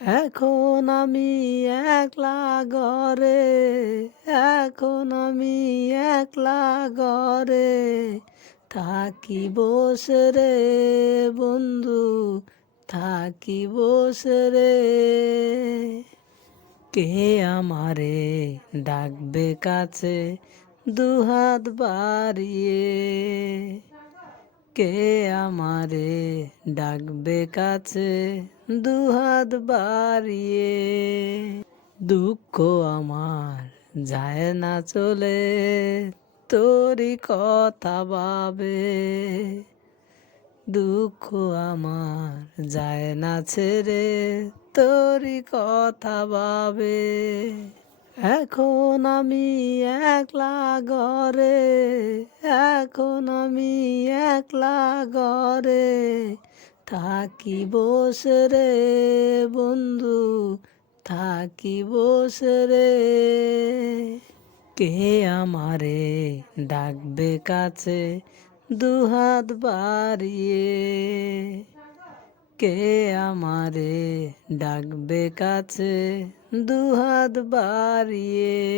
এখন আমি একলা ঘরে, এখন আমি একলা ঘরে থাকি বসে রে বন্ধু, থাকি বসে রে। কে আমারে ডাকবে কাছে দুহাত বাড়িয়ে, কে আমারে ডাকবে কাছে দুহাত বাড়িয়ে। দুঃখ আমার যায় না চলে, তোরই কথা ভাবে। দুঃখ আমার যায় না ছেড়ে, তোরই কথা ভাবে। এখন আমি একলা ঘরে, এখন আমি একলা ঘরে থাকি বসে রে বন্ধু, থাকি বসে রে। কে আমারে ডাকবে কাছে দুহাত বাড়িয়ে, কে আমারে ডাকবে কাছে দুহাত বাড়িয়ে।